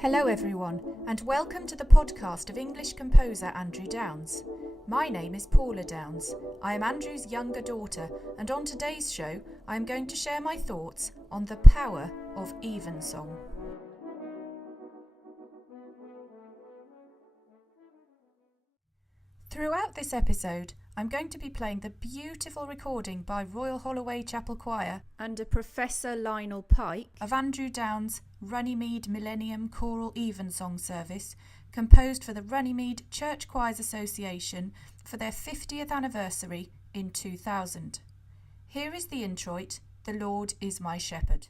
Hello everyone, and welcome to the podcast of English composer Andrew Downes. My name is Paula Downes. I am Andrew's younger daughter, and on today's show I am going to share my thoughts on the power of Evensong. Throughout this episode, I'm going to be playing the beautiful recording by Royal Holloway Chapel Choir under Professor Lionel Pike of Andrew Downes' Runnymede Millennium Choral Evensong service, composed for the Runnymede Church Choirs Association for their 50th anniversary in 2000. Here is the introit, "The Lord is my shepherd."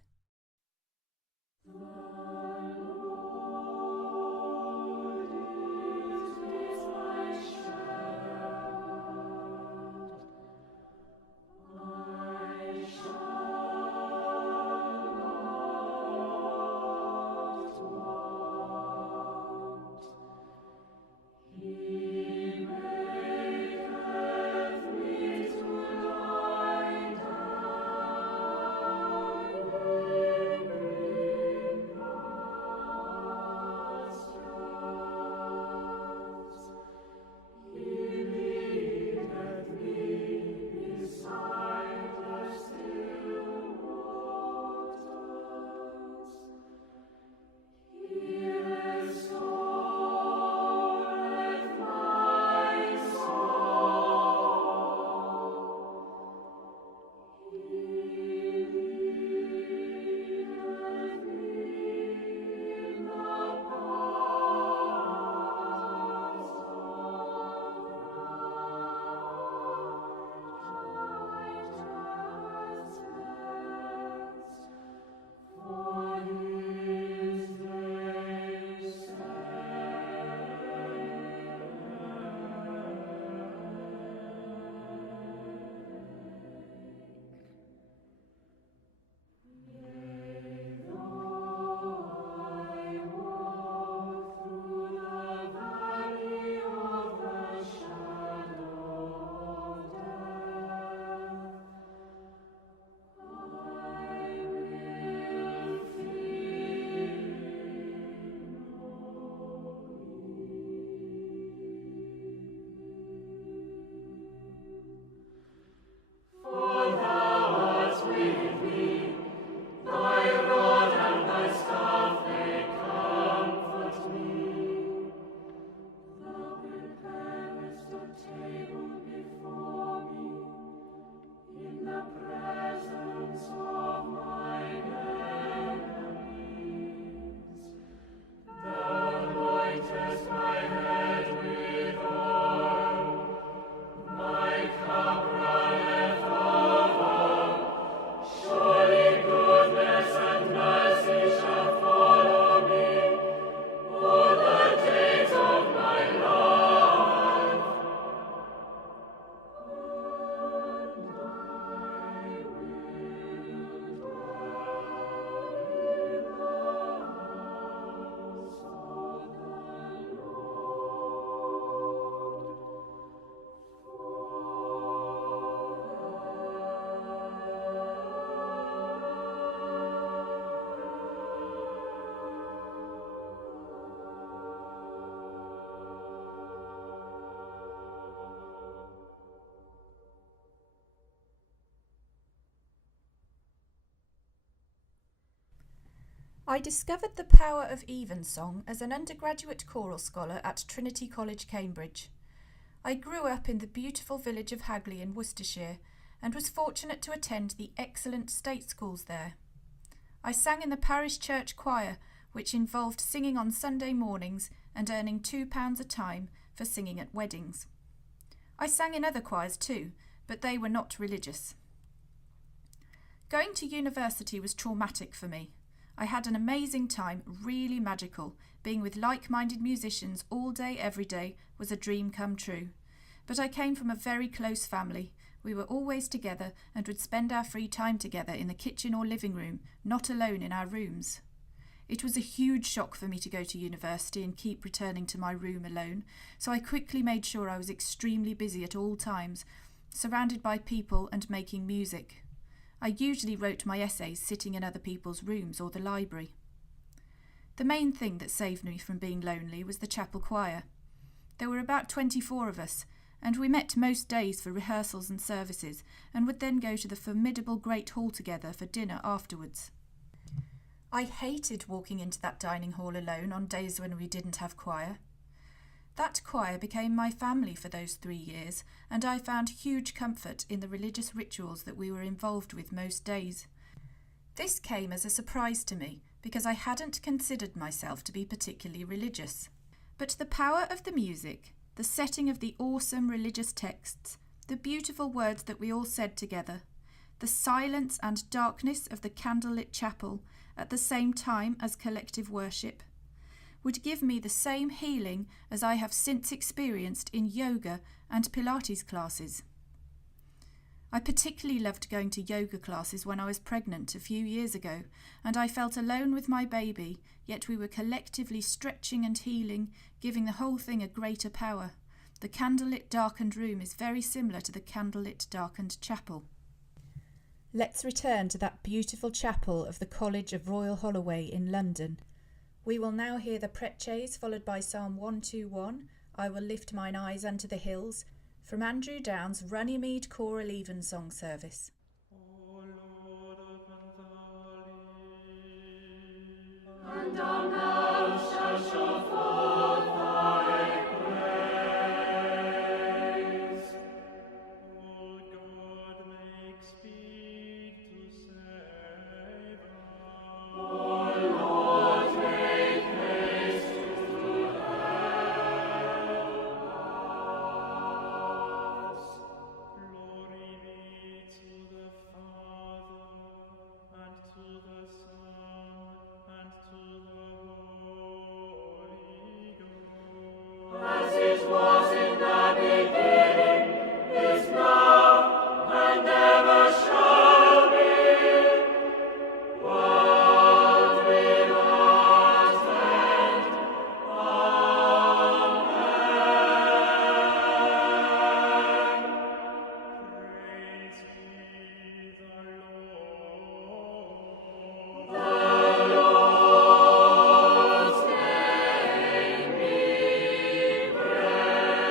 I discovered the power of Evensong as an undergraduate choral scholar at Trinity College, Cambridge. I grew up in the beautiful village of Hagley in Worcestershire and was fortunate to attend the excellent state schools there. I sang in the parish church choir, which involved singing on Sunday mornings and earning £2 a time for singing at weddings. I sang in other choirs too, but they were not religious. Going to university was traumatic for me. I had an amazing time, really magical. Being with like-minded musicians all day, every day was a dream come true. But I came from a very close family. We were always together and would spend our free time together in the kitchen or living room, not alone in our rooms. It was a huge shock for me to go to university and keep returning to my room alone, so I quickly made sure I was extremely busy at all times, surrounded by people and making music. I usually wrote my essays sitting in other people's rooms or the library. The main thing that saved me from being lonely was the chapel choir. There were about 24 of us, and we met most days for rehearsals and services, and would then go to the formidable Great Hall together for dinner afterwards. I hated walking into that dining hall alone on days when we didn't have choir. That choir became my family for those 3 years, and I found huge comfort in the religious rituals that we were involved with most days. This came as a surprise to me, because I hadn't considered myself to be particularly religious. But the power of the music, the setting of the awesome religious texts, the beautiful words that we all said together, the silence and darkness of the candlelit chapel at the same time as collective worship, would give me the same healing as I have since experienced in yoga and Pilates classes. I particularly loved going to yoga classes when I was pregnant a few years ago, and I felt alone with my baby, yet we were collectively stretching and healing, giving the whole thing a greater power. The candlelit darkened room is very similar to the candlelit darkened chapel. Let's return to that beautiful chapel of the College of Royal Holloway in London. We will now hear the Preces followed by Psalm 121, I Will Lift Mine Eyes Unto the Hills, from Andrew Downes' Runnymede Choral Evensong service. And thou now shalt show forth thy praise. O God, make speed to save us. O Lord, make haste to help us. Glory be to the Father, and to the Son, and to the Holy Ghost. As it was in the beginning, is now, and ever shall be, world without end. Amen. Praise ye the Lord. The Lord's name be praised.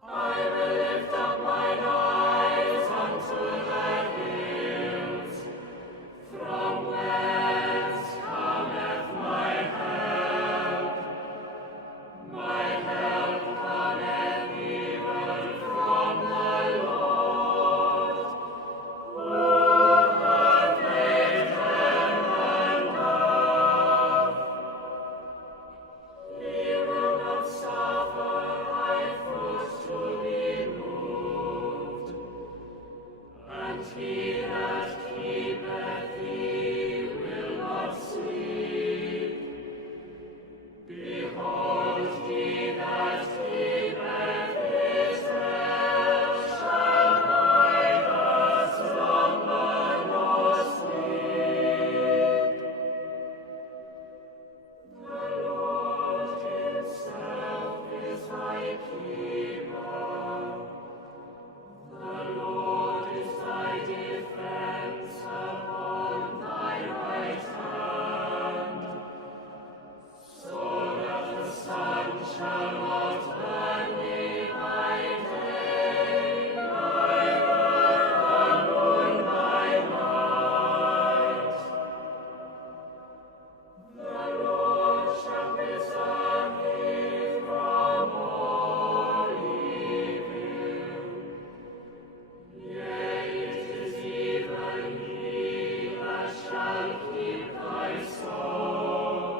I will lift up mine eyes unto the hills, from whence cometh my help. My help cometh even from the Lord, who hath made heaven and earth. He will not suffer thy foot to be moved, and he that keepeth thee will not sleep. Behold, he that keepeth Israel shall neither slumber nor sleep. The Lord himself is thy keeper. The Lord is thy defense upon thy right hand, so that the sun shall not burn thee by day, neither the moon by night. The Lord shall preserve thee from all evil. Yea, it is even he that shall keep thy soul.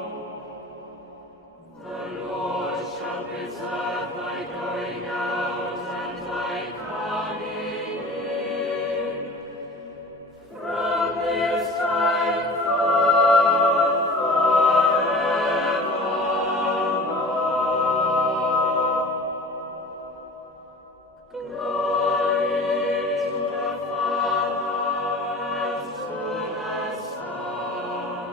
The Lord shall preserve thy going out and thy coming in, from this time forth forevermore. Glory to the Father, and to the Son,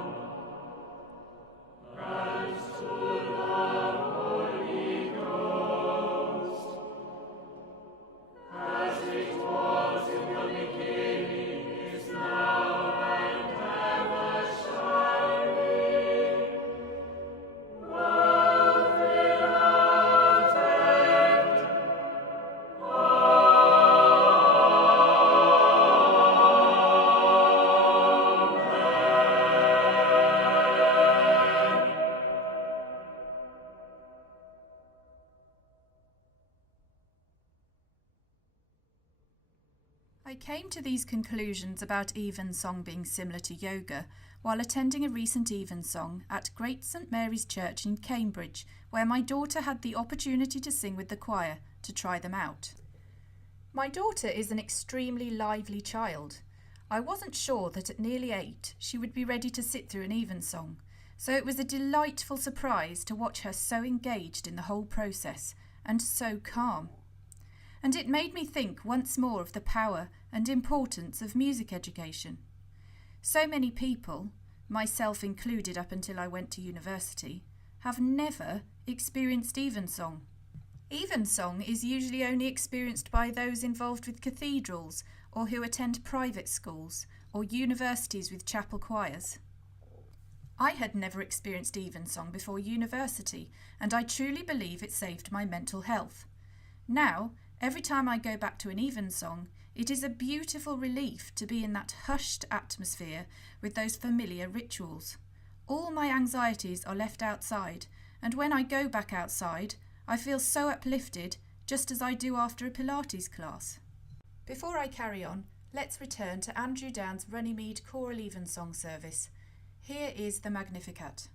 came to these conclusions about Evensong being similar to yoga while attending a recent Evensong at Great St Mary's Church in Cambridge, where my daughter had the opportunity to sing with the choir to try them out. My daughter is an extremely lively child. I wasn't sure that at nearly 8 she would be ready to sit through an Evensong, so it was a delightful surprise to watch her so engaged in the whole process and so calm. And it made me think once more of the power and importance of music education. So many people, myself included up until I went to university, have never experienced Evensong. Evensong is usually only experienced by those involved with cathedrals or who attend private schools or universities with chapel choirs. I had never experienced Evensong before university, and I truly believe it saved my mental health. Now, every time I go back to an Evensong, it is a beautiful relief to be in that hushed atmosphere with those familiar rituals. All my anxieties are left outside, and when I go back outside, I feel so uplifted, just as I do after a Pilates class. Before I carry on, let's return to Andrew Downes' Runnymede Choral Evensong service. Here is the Magnificat.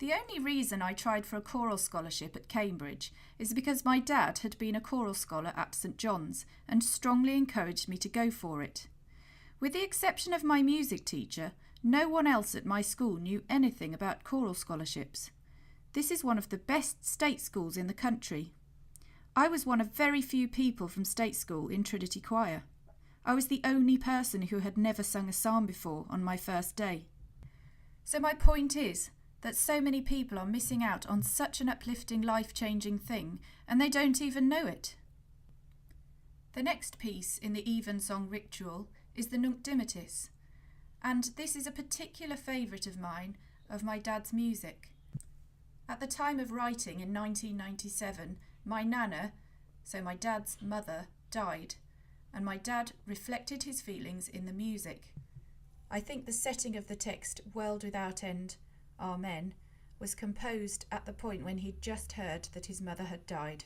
The only reason I tried for a choral scholarship at Cambridge is because my dad had been a choral scholar at St John's and strongly encouraged me to go for it. With the exception of my music teacher, no one else at my school knew anything about choral scholarships. This is one of the best state schools in the country. I was one of very few people from state school in Trinity Choir. I was the only person who had never sung a psalm before on my first day. So my point is that so many people are missing out on such an uplifting, life-changing thing, and they don't even know it. The next piece in the Evensong ritual is the Nunc Dimittis, and this is a particular favourite of mine, of my dad's music. At the time of writing in 1997, my nana, so my dad's mother, died, and my dad reflected his feelings in the music. I think the setting of the text, World Without End, Amen, was composed at the point when he'd just heard that his mother had died.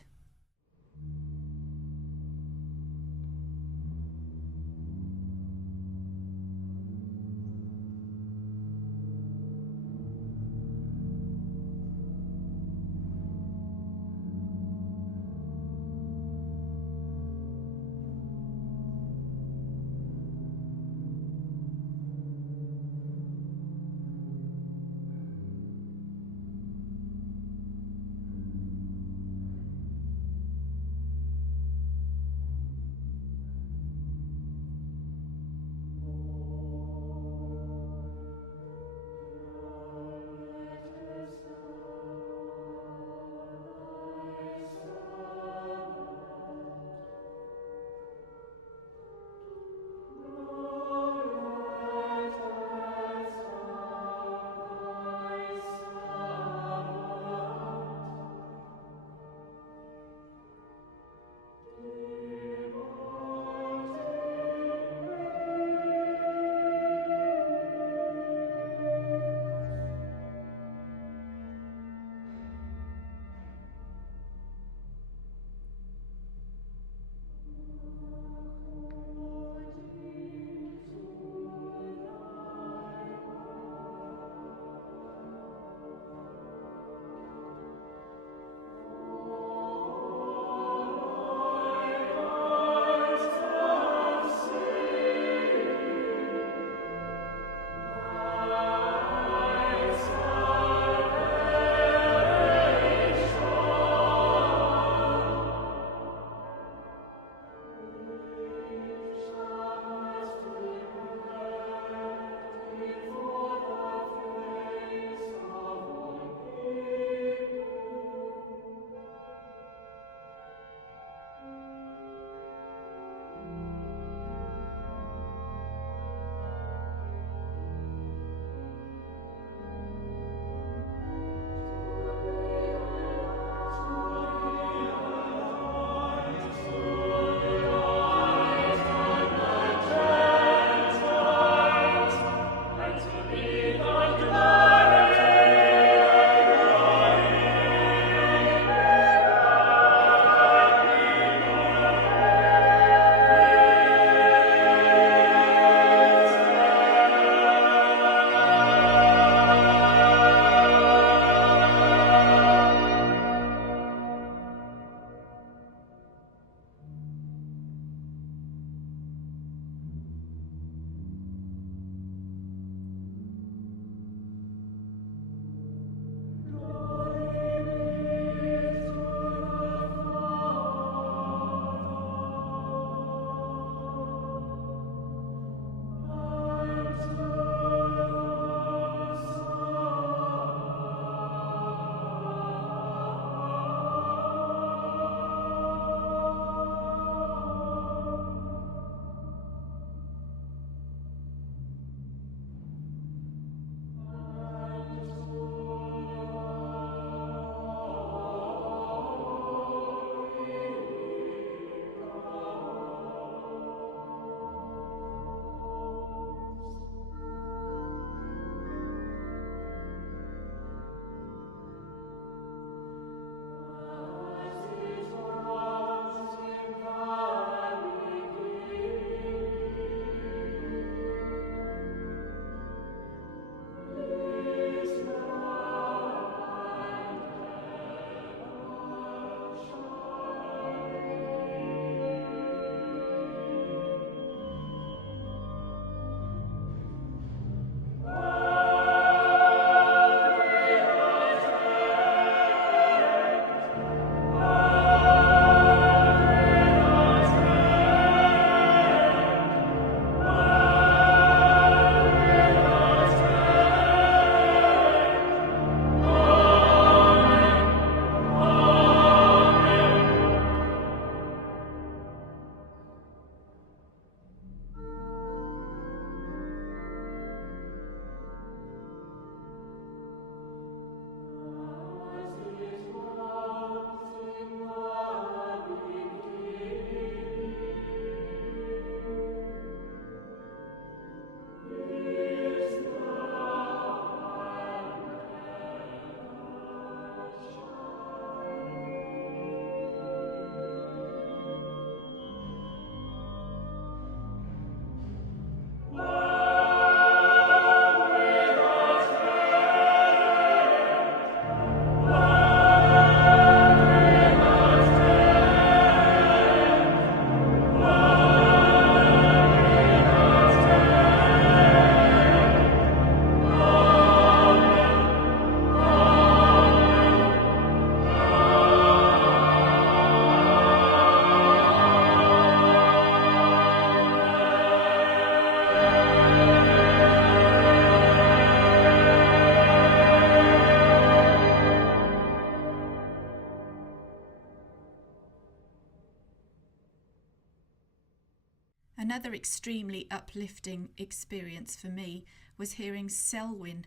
Another extremely uplifting experience for me was hearing Selwyn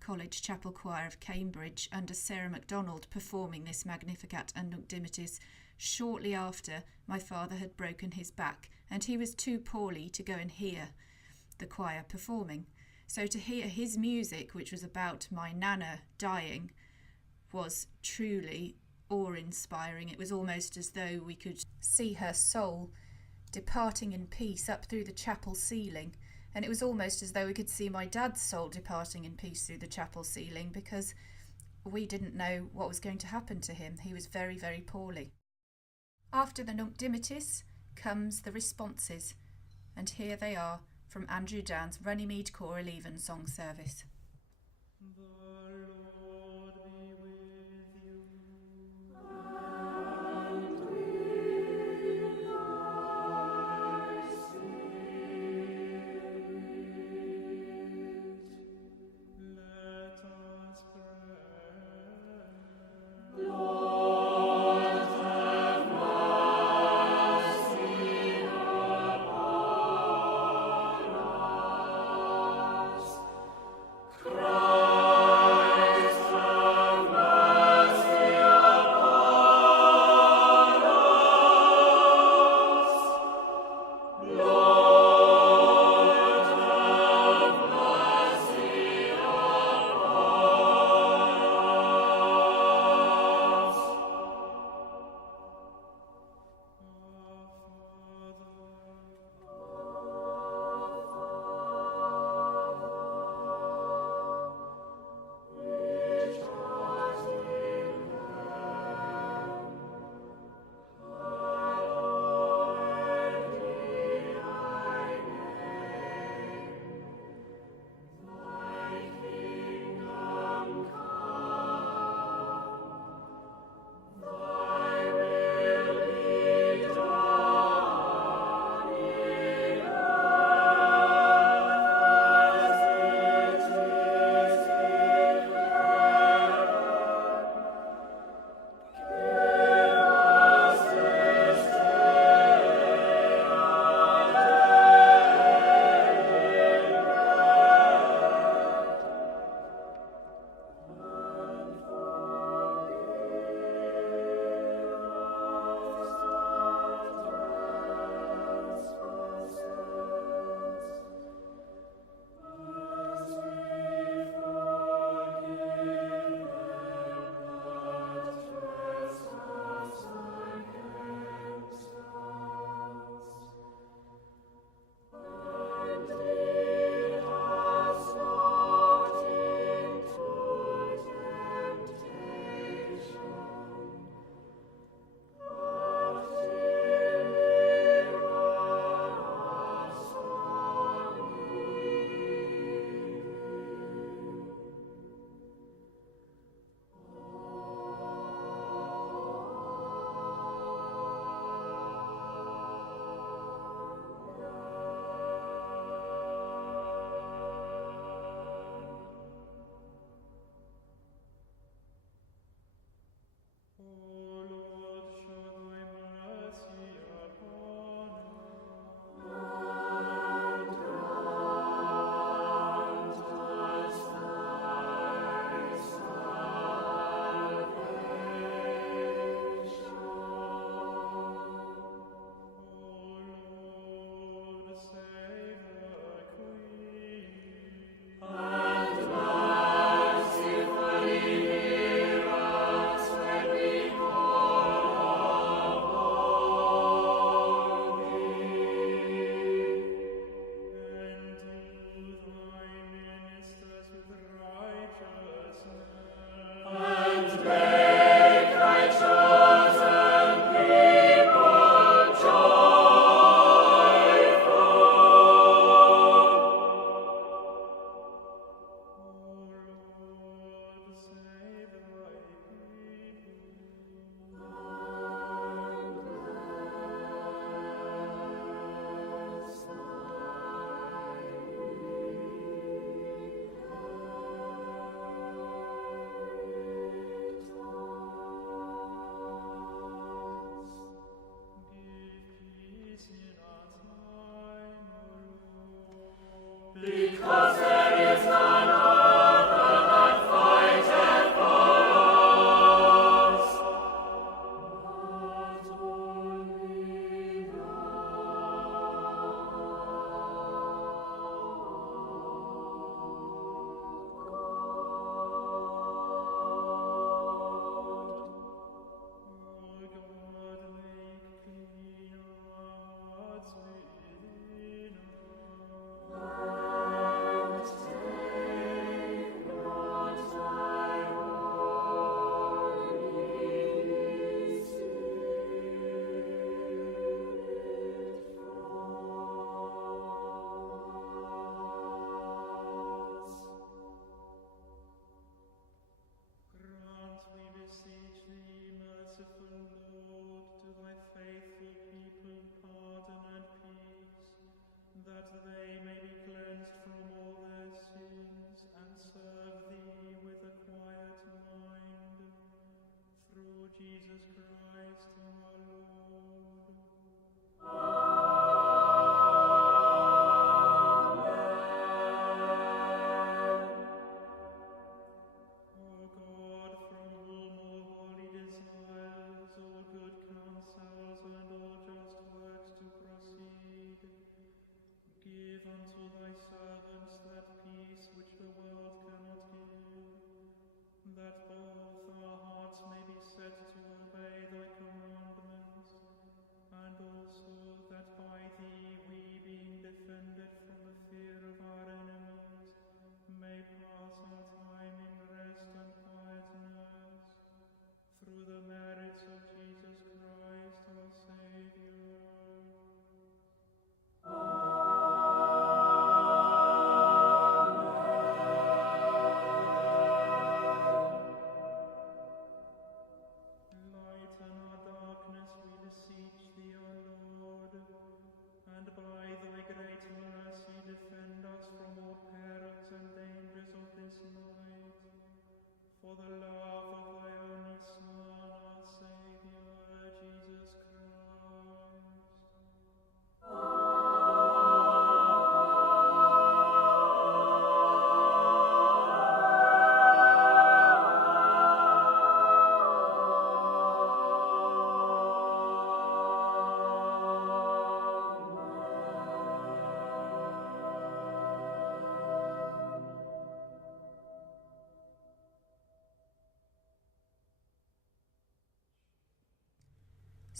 College Chapel Choir of Cambridge under Sarah MacDonald performing this Magnificat and Nunc Dimittis shortly after my father had broken his back, and he was too poorly to go and hear the choir performing. So to hear his music, which was about my nana dying, was truly awe-inspiring. It was almost as though we could see her soul departing in peace up through the chapel ceiling, and it was almost as though we could see my dad's soul departing in peace through the chapel ceiling, because we didn't know what was going to happen to him. He was very, very poorly. After the Nunc Dimittis comes the responses, and here they are from Andrew Downes' Runnymede Choral Evensong service. The Lord be with you. And with thy spirit. Let us pray. Lord, have mercy upon us.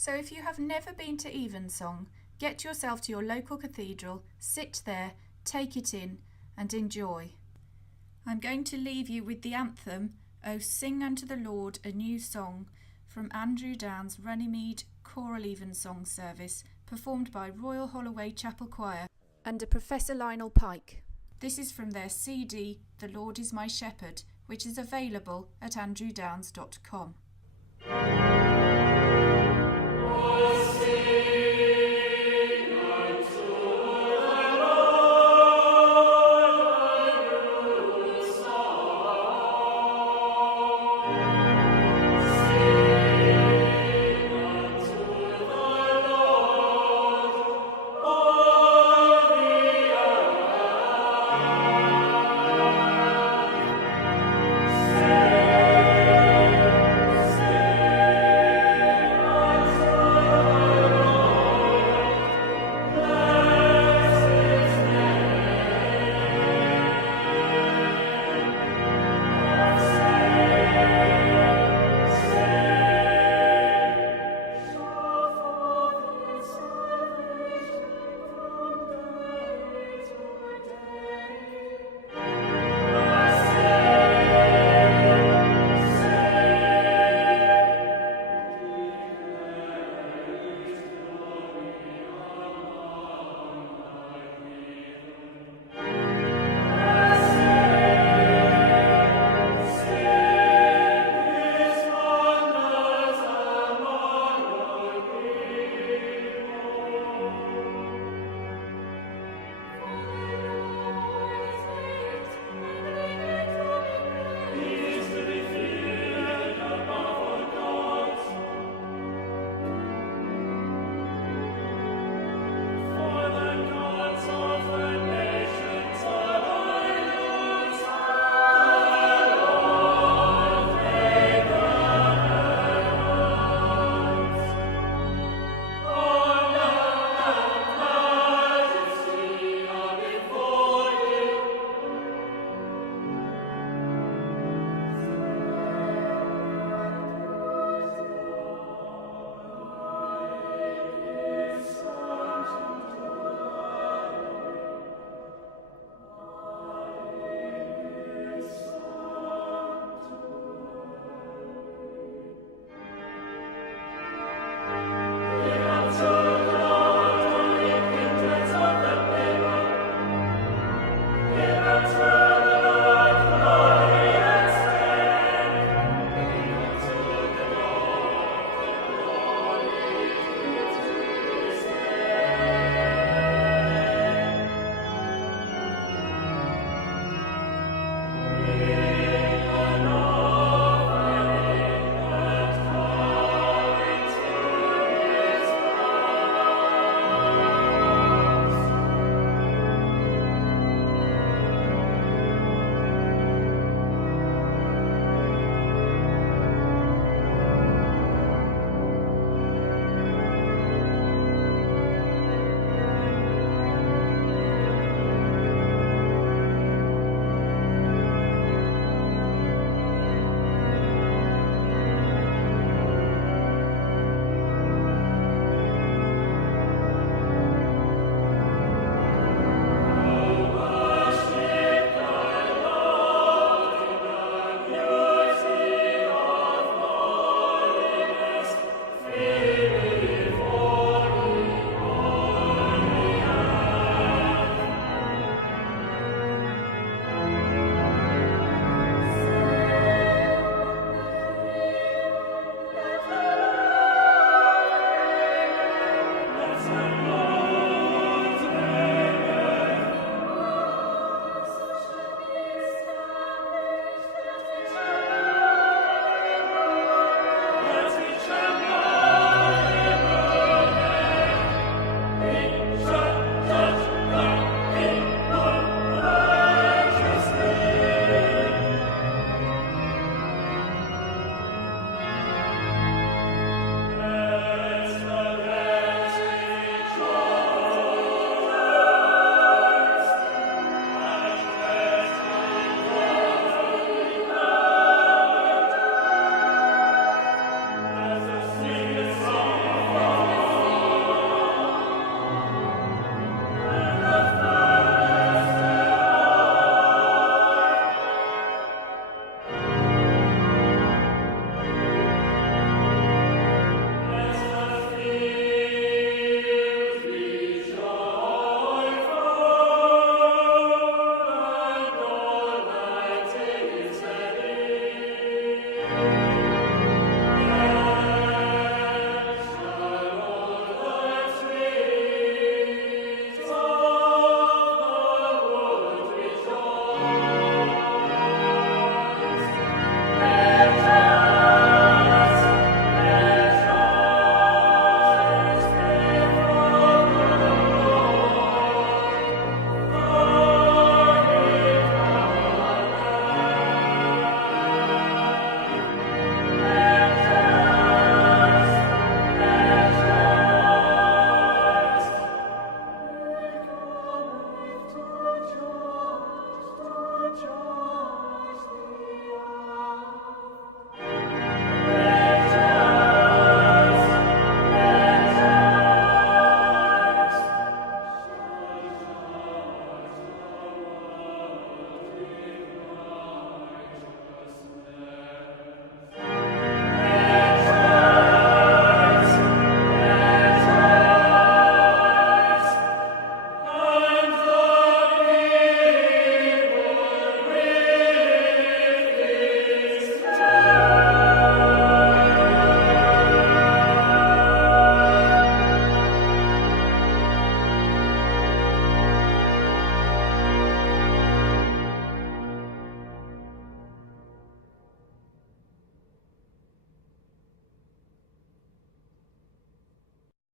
So if you have never been to Evensong, get yourself to your local cathedral, sit there, take it in and enjoy. I'm going to leave you with the anthem, "O Sing unto the Lord a New Song," from Andrew Downes' Runnymede Choral Evensong service, performed by Royal Holloway Chapel Choir under Professor Lionel Pike. This is from their CD, "The Lord is My Shepherd," which is available at andrewdownes.com.